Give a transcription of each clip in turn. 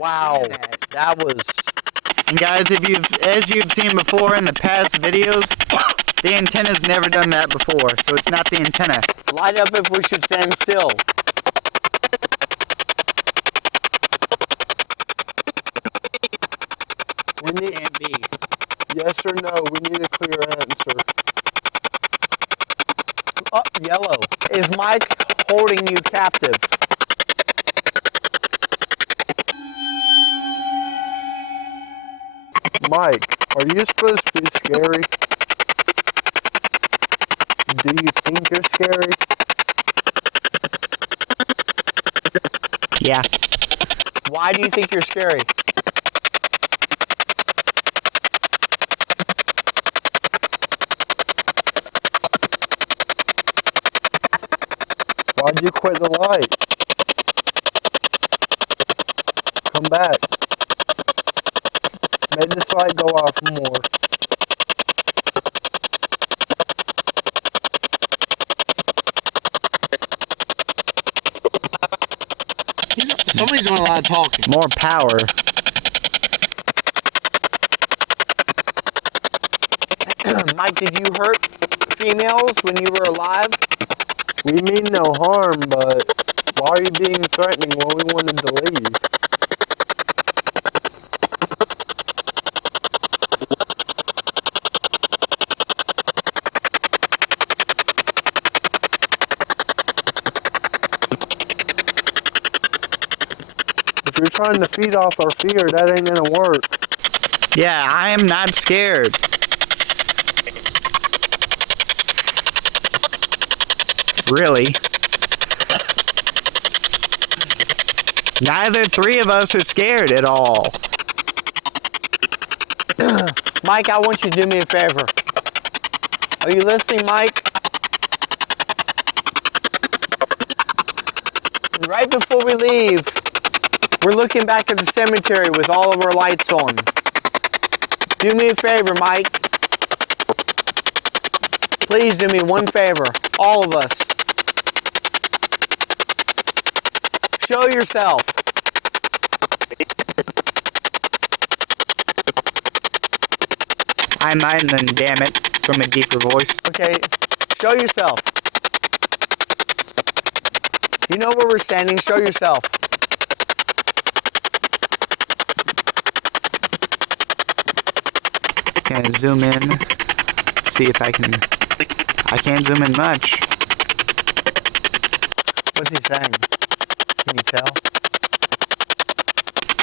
Wow, that was... And guys, as you've seen before in the past videos, the antenna's never done that before, so it's not the antenna. Light up if we should stand still. This can't be. Yes or no? We need a clear answer. Oh, yellow. Is Mike holding you captive? Mike, are you supposed to be scary? Do you think you're scary? Yeah. Why do you think you're scary? Why'd you quit the light? Come back. Make this light go off more. Somebody's doing a lot of talking. More power. Mike, did you hurt females when you were alive? We mean no harm, but why are you being threatening when we wanted to leave? If you're trying to feed off our fear, that ain't gonna work. Yeah, I am not scared. Really. Neither three of us are scared at all. Mike, I want you to do me a favor. Are you listening, Mike? Right before we leave, we're looking back at the cemetery with all of our lights on. Do me a favor, Mike. Please do me one favor, all of us. Show yourself. I'm Island, damn it, from a deeper voice. Okay, show yourself. You know where we're standing, show yourself. Gonna zoom in, see if I can't zoom in much. What's he saying? Can you tell?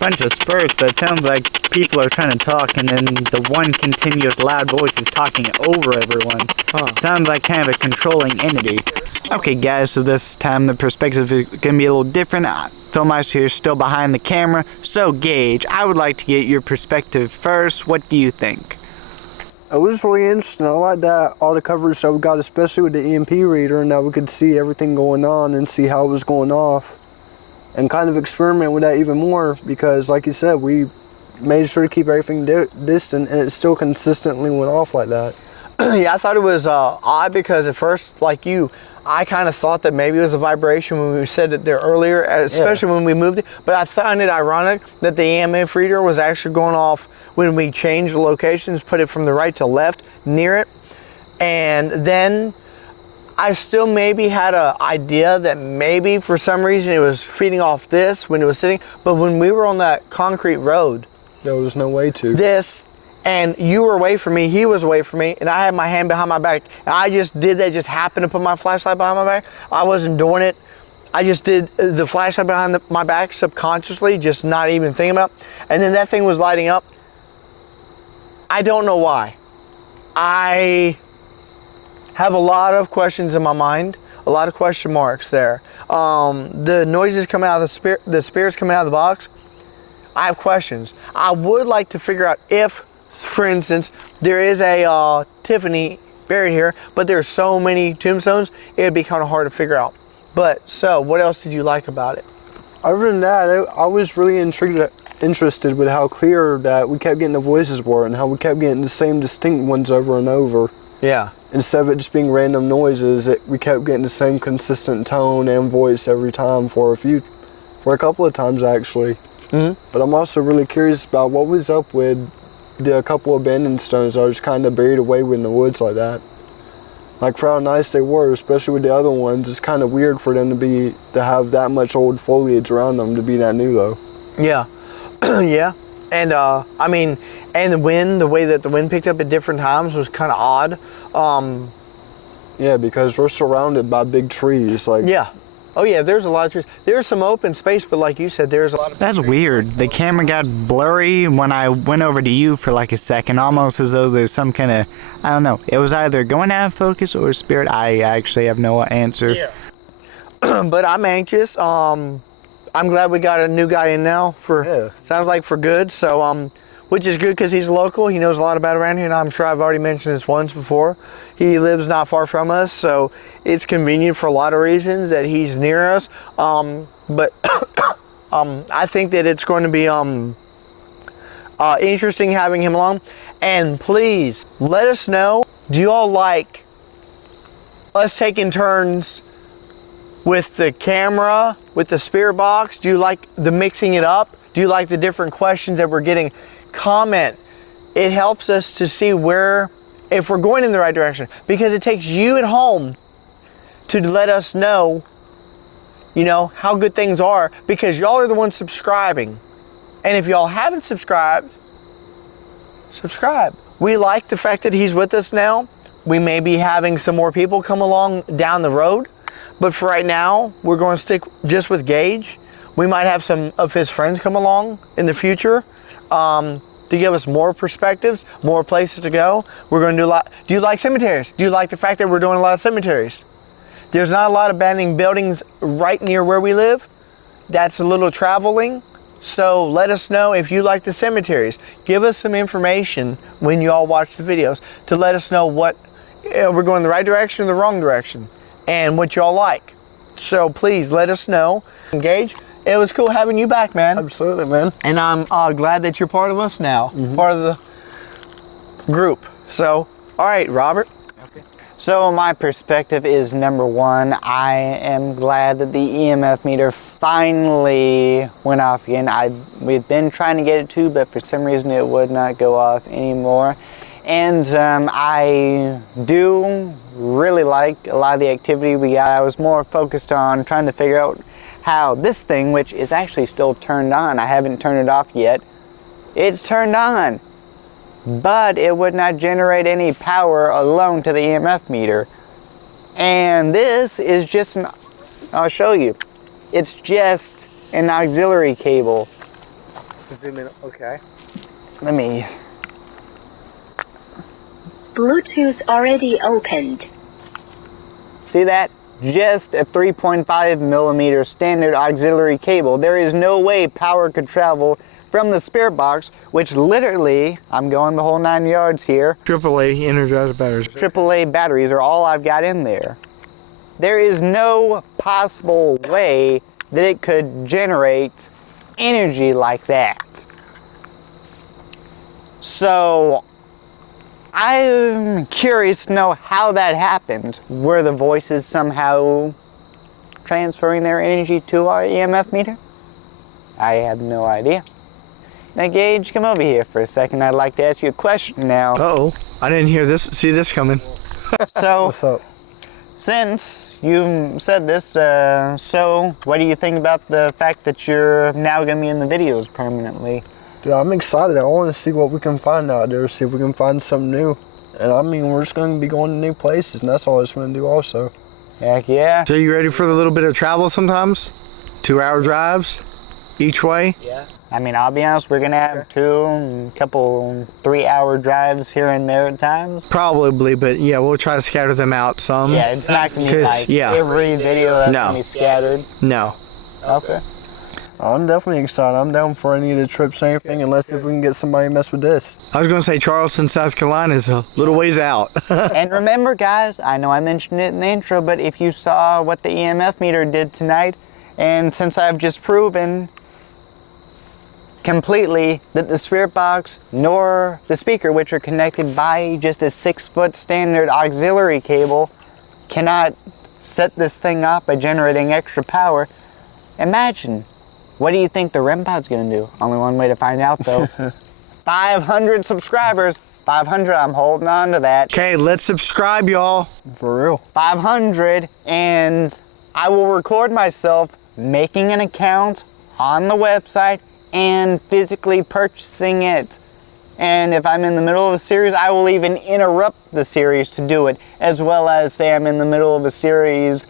Bunch of spurts, but it sounds like people are trying to talk, and then the one continuous loud voice is talking over everyone. Sounds like kind of a controlling entity. Okay guys, so this time the perspective is gonna be a little different. Filmmaster here is still behind the camera. So Gage, I would like to get your perspective first. What do you think? It was really interesting. I like that all the coverage that we got, especially with the EMP reader, and that we could see everything going on and see how it was going off. And kind of experiment with that even more, because like you said, we made sure to keep everything distant, and it still consistently went off like that. Yeah, I thought it was odd because at first, like you, I kind of thought that maybe it was a vibration when we said it there earlier, especially when we moved it. But I found it ironic that the EMF reader was actually going off when we changed the locations, put it from the right to left near it. And then I still maybe had an idea that maybe for some reason it was feeding off this when it was sitting. But when we were on that concrete road, there was no way to. This, and you were away from me, he was away from me, and I had my hand behind my back. And I just did that, just happened to put my flashlight behind my back. I wasn't doing it. I just did the flashlight behind my back subconsciously, just not even thinking about it. And then that thing was lighting up. I don't know why. I have a lot of questions in my mind, a lot of question marks there. The noises coming out of the spirits coming out of the box, I have questions. I would like to figure out if, for instance, there is a Tiffany buried here, but there's so many tombstones, it'd be kind of hard to figure out. But, so, what else did you like about it? Other than that, I was really interested with how clear that we kept getting the voices were, and how we kept getting the same distinct ones over and over. Yeah. Instead of it just being random noises, we kept getting the same consistent tone and voice every time for a couple of times actually. But I'm also really curious about what was up with the couple abandoned stones that are just kind of buried away in the woods like that. Like for how nice they were, especially with the other ones, it's kind of weird for them to have that much old foliage around them to be that new though. Yeah, yeah, and I mean, and the way that the wind picked up at different times was kind of odd. Yeah, because we're surrounded by big trees. Like Yeah. Oh yeah, there's a lot of trees. There's some open space, but like you said, there's a lot of. That's weird. The camera got blurry when I went over to you for like a second, almost as though there's some kind of, I don't know. It was either going out of focus or spirit. I actually have no answer. Yeah. But I'm anxious. I'm glad we got a new guy in now sounds like for good. So which is good because he's local. He knows a lot about around here, and I'm sure I've already mentioned this once before. He lives not far from us, so it's convenient for a lot of reasons that he's near us. But I think that it's going to be interesting having him along. And please let us know, do you all like us taking turns with the camera, with the spirit box? Do you like the mixing it up? Do you like the different questions that we're getting? Comment. It helps us to see if we're going in the right direction, because it takes you at home to let us know, how good things are, because y'all are the ones subscribing. And if y'all haven't subscribed, subscribe. We like the fact that he's with us now. We may be having some more people come along down the road, but for right now, we're going to stick just with Gage. We might have some of his friends come along in the future to give us more perspectives, more places to go. We're going to do a lot. Do you like cemeteries? Do you like the fact that we're doing a lot of cemeteries? There's not a lot of abandoned buildings right near where we live. That's a little traveling. So let us know if you like the cemeteries. Give us some information when you all watch the videos to let us know what we're going the right direction or the wrong direction, and what y'all like. So please let us know. Engage. It was cool having you back, man. absolutely, man. And I'm glad that you're part of us now, part of the group. So, all right, Robert. So my perspective is, number one, I am glad that the EMF meter finally went off again. We've been trying to get it to, but for some reason it would not go off anymore. And I do really like a lot of the activity we got. I was more focused on trying to figure out how this thing, which is actually still turned on, I haven't turned it off yet, it's turned on, but it would not generate any power alone to the EMF meter. And this is just I'll show you, it's just an auxiliary cable. Zoom in. Okay. Let me, Bluetooth already opened. see that? Just a 3.5 millimeter standard auxiliary cable. There is no way power could travel from the spirit box, which literally, I'm going the whole 9 yards here. AAA energized batteries. AAA batteries are all I've got in there. There is no possible way that it could generate energy like that. So I'm curious to know how that happened. Were the voices somehow transferring their energy to our EMF meter? I have no idea. Now, Gage, come over here for a second. I'd like to ask you a question now. Uh-oh. I didn't see this coming. So, What's up? since you said this, so what do you think about the fact that you're now going to be in the videos permanently? Dude, I'm excited. I want to see what we can find out there, see if we can find something new. And I mean, we're just going to be going to new places, and that's all I just want to do also. Heck yeah. So you ready for the little bit of travel sometimes? 2-hour drives each way? Yeah. I mean, I'll be honest, we're going to have 3-hour drives here and there at times. Probably, but yeah, we'll try to scatter them out some. Yeah, it's not going to be like yeah. every video that's No. going to be scattered. No. Okay. I'm definitely excited. I'm down for any of the trips or anything, unless if we can get somebody to mess with this. I was going to say Charleston, South Carolina is a little ways out. And remember, guys, I know I mentioned it in the intro, but if you saw what the EMF meter did tonight, and since I've just proven completely that the spirit box nor the speaker, which are connected by just a 6-foot standard auxiliary cable, cannot set this thing off by generating extra power, imagine What do you think the REM pod's gonna do? Only one way to find out though. 500 subscribers. 500, I'm holding on to that. Okay, let's subscribe, y'all. For real. 500, and I will record myself making an account on the website and physically purchasing it. And if I'm in the middle of a series, I will even interrupt the series to do it, as well as say I'm in the middle of a series.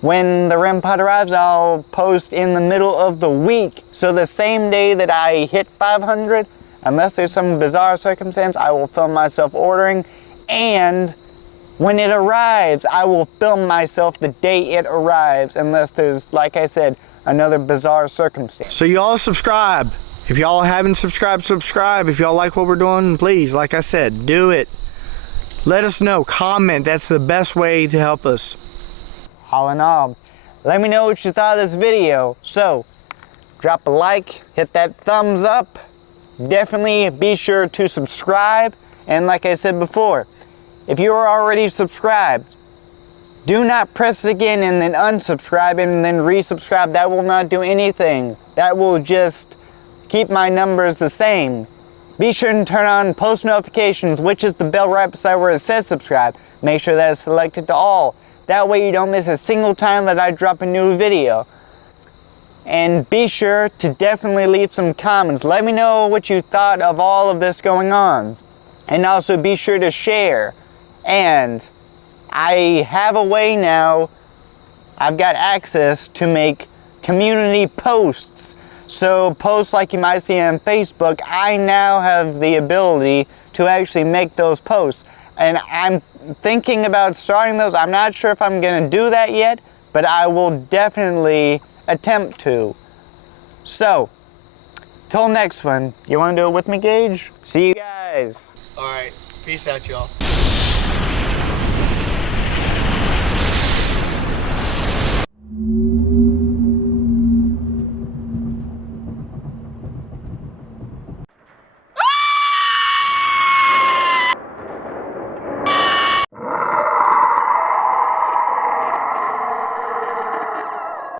When the REM pod arrives, I'll post in the middle of the week. So the same day that I hit 500, unless there's some bizarre circumstance, I will film myself ordering, and when it arrives, I will film myself the day it arrives, unless there's, like I said, another bizarre circumstance. So y'all subscribe. If y'all haven't subscribed, subscribe. If y'all like what we're doing, please, like I said, do it. Let us know. Comment. That's the best way to help us. All in all, let me know what you thought of this video. So, drop a like, hit that thumbs up. Definitely be sure to subscribe. And like I said before, if you are already subscribed, do not press again and then unsubscribe and then resubscribe. That will not do anything. That will just keep my numbers the same. Be sure to turn on post notifications, which is the bell right beside where it says subscribe. Make sure that is selected to all. That way you don't miss a single time that I drop a new video. And be sure to definitely leave some comments. Let me know what you thought of all of this going on. And also be sure to share. And I have a way now, I've got access to make community posts. So posts like you might see on Facebook, I now have the ability to actually make those posts. And I'm thinking about starting those. I'm not sure if I'm gonna do that yet, but I will definitely attempt to. So, till next one, you wanna do it with me, Gage? See you guys. All right. Peace out, y'all.